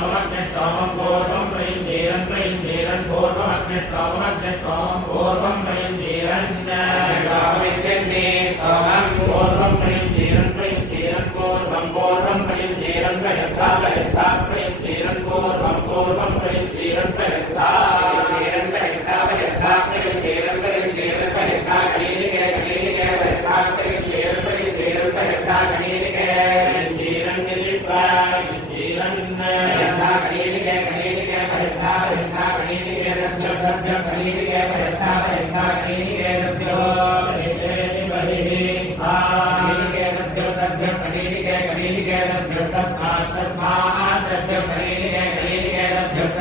காமம் அக்னட் காமம் பூர்வம் பிரயந்தேரன் பிரயந்தேரன் பூர்வம் அக்னட் காமம் அக்னட் காமம் பூர்வம் பிரயந்த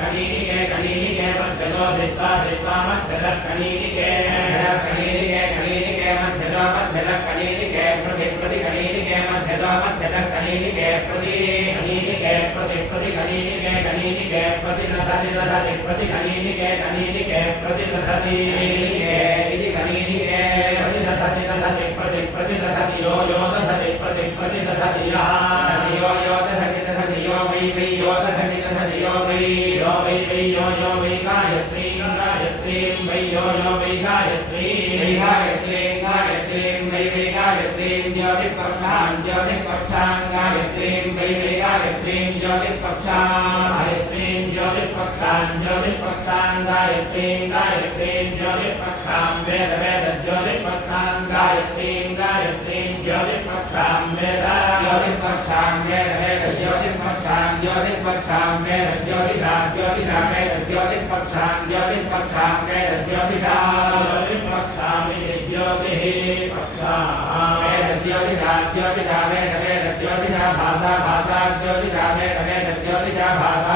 कणीनिके कणीनिके मध्यतो धृत्वा धृत्वा मध्यतः कणीनिके कणीनिके कणीनिके मध्यतो मध्यतः कणीनिके प्रति प्रति कणीनिके मध्यतो मध्यतः कणीनिके प्रति कणीनिके प्रति प्रति कणीनिके कणीनिके प्रति दधति दधति प्रति कणीनिके कणीनिके प्रति दधति ज्योतिष्पक्षान् गायत्रीं ज्योतिष्पक्षान् ज्योतिष्पक्षान् गायत्रीं गायत्रीं ज्योतिष्पक्षां वेद वेद ज्योतिष्पक्षान् गायत्रीं गायत्रीं ज्योतिष्पक्षां वेद। ज्योतिष्पक्षां वेद वेद ज्योतिष्पक्षां ज्योतिष्पक्षां वेद ज्योतिषा ज्योतिषा वेद ज्योतिष्पक्षां ज्योतिष्पक्षां वेद ज्योतिषा। ज्योतिष्पक्षामि ज्योतिः पक्षाः। वेद ज्योतिषा ज्योतिषा वेद वेद ज्योतिषा भाषा। भाषा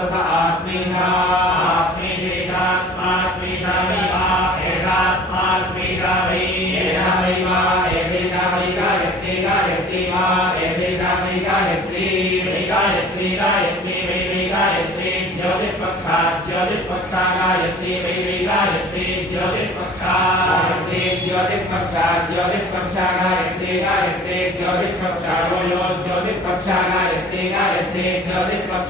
तथा आत्मेशा आत्मेशेषात्मात्मेशा वै वा एषात्मात्मेशा वै एषा वै वा एषेषा वै गायत्री गायत्री वा एषेषा वै गायत्री वै गायत्री गायत्री, वै वै गायत्री ज्योतिःपक्षा ज्योतिःपक्षा गायत्री, वै वै गायत्री ज्योतिःपक्षा गायत्री ज्योतिःपक्षा ज्योतिःपक्षा गायत्री गायत्री ज्योतिःपक्षा यो ज्योतिःपक्षा गायत्री गायत्री ज्योतिःपक्षा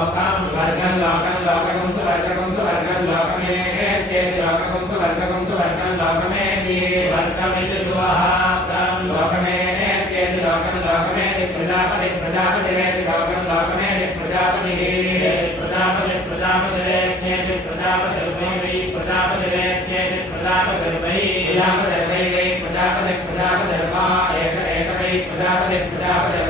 లోకాం స్వర్గం లోకం లోకకం స్వర్గకం స్వర్గం లోకమే చేతి లోకకం స్వర్గకం స్వర్గం లోకమే స్వర్గమితి స్వాహాం లోకమే చేతి లోకం లోకమే ప్రజాపతి ప్రజాపతి రేతి లోకం లోకమే ప్రజాపతి ప్రజాపతి ప్రజాపతి రేతి ప్రజాపతి వై ప్రజాపతి రేతి ప్రజాపతి వై ప్రజాపతి వై ప్రజాపతి ప్రజాపతి మా ఏష ఏష వై ప్రజాపతి ప్రజాపతి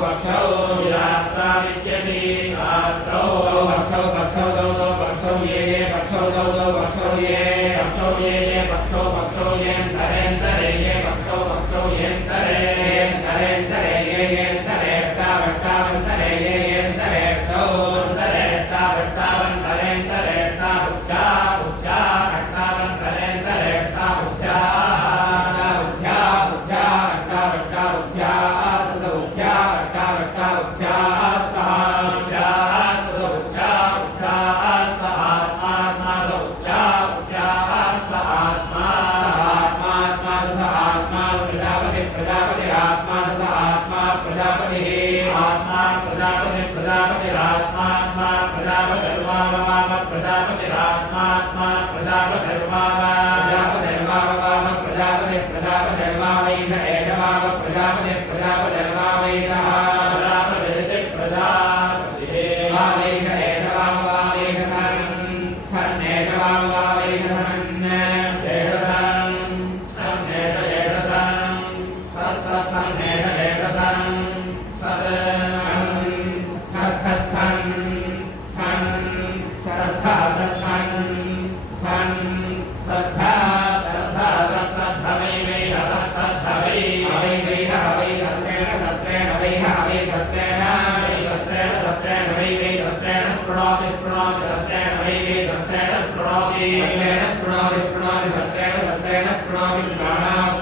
Bacalhau. प्रजापतिरात्मात्मा प्रजापतिर्वा प्रजापतिरात्मात्मा प्रजापतिर्वा स्पृणोति सत्रेण वैके सत्रेण स्पृणोति सत्रेण स्पृणोति स्पृणोति सत्रेण सत्रेण स्पृणोति प्राणाः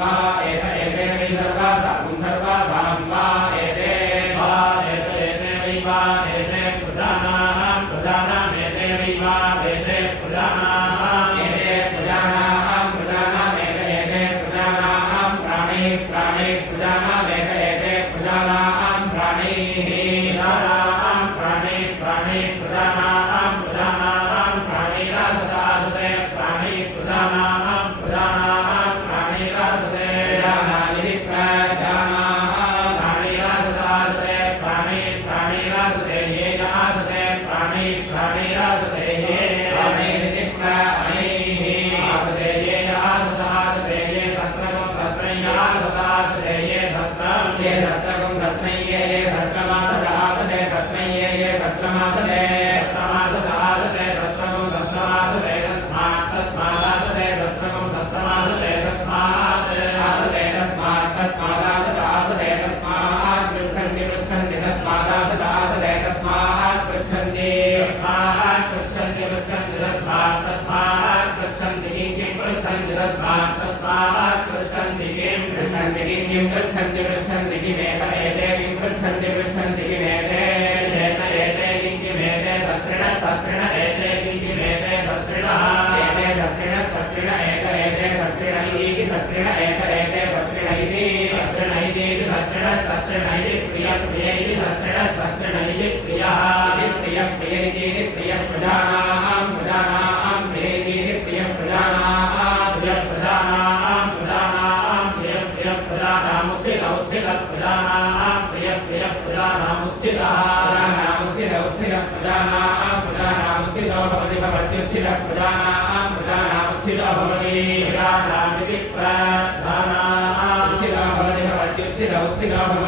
वा एत एते वै सर्वा सा पुं सर्वा सां वा एते वा एत एते वै वा एते प्रधानाः प्रधानामेते वै वा एते प्रधानाः nothing